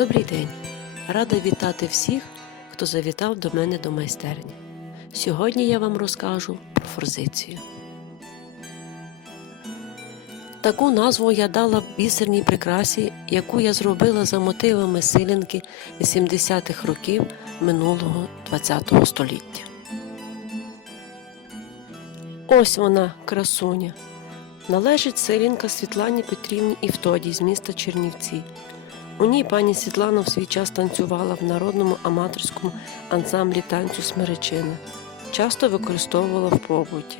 Добрий день! Рада вітати всіх, хто завітав до мене до майстерні. Сьогодні я вам розкажу про форзицію. Таку назву я дала бісерній прикрасі, яку я зробила за мотивами силянки 80-х років минулого ХХ століття. Ось вона, красуня. Належить силінка Світлані Петрівні Івтодій з міста Чернівці. У ній пані Світлана в свій час танцювала в народному аматорському ансамблі танцю Смеречина. Часто використовувала в побуті.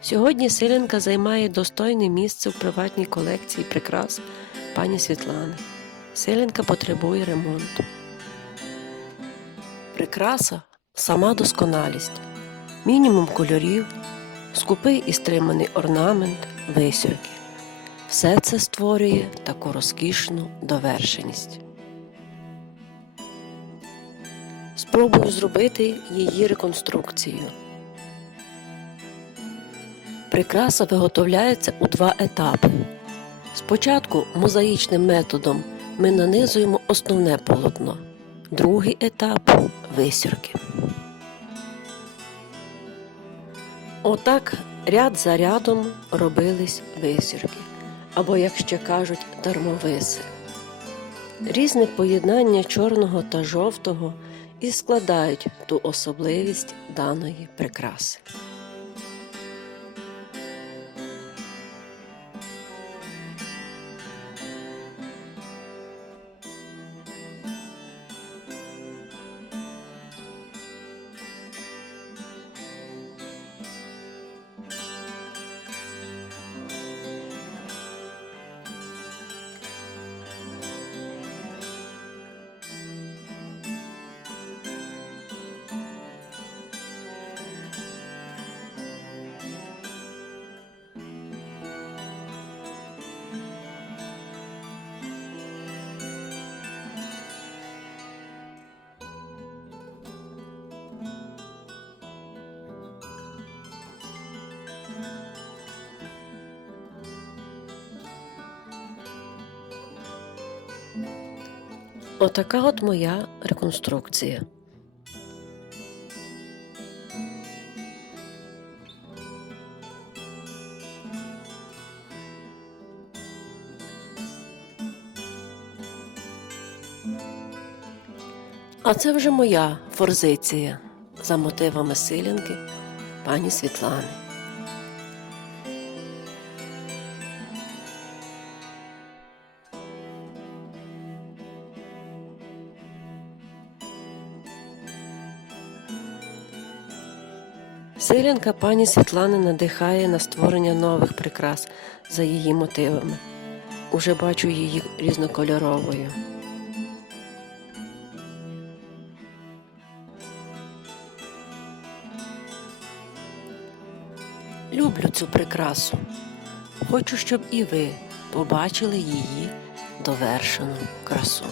Сьогодні Силянка займає достойне місце в приватній колекції прикрас пані Світлани. Силянка потребує ремонту. Прикраса сама досконалість, мінімум кольорів, скупий і стриманий орнамент, висірки. Все це створює таку розкішну довершеність. Спробую зробити її реконструкцію. Прикраса виготовляється у два етапи. Спочатку мозаїчним методом ми нанизуємо основне полотно. Другий етап висірки. Отак ряд за рядом робились висірки, або, як ще кажуть, дармовиси. Різне поєднання чорного та жовтого і складають ту особливість даної прикраси. Отака от моя реконструкція. А це вже моя форзиція за мотивами силянки пані Світлани. Силянка пані Світлани надихає на створення нових прикрас за її мотивами. Уже бачу її різнокольоровою. Люблю цю прикрасу. Хочу, щоб і ви побачили її довершену красу.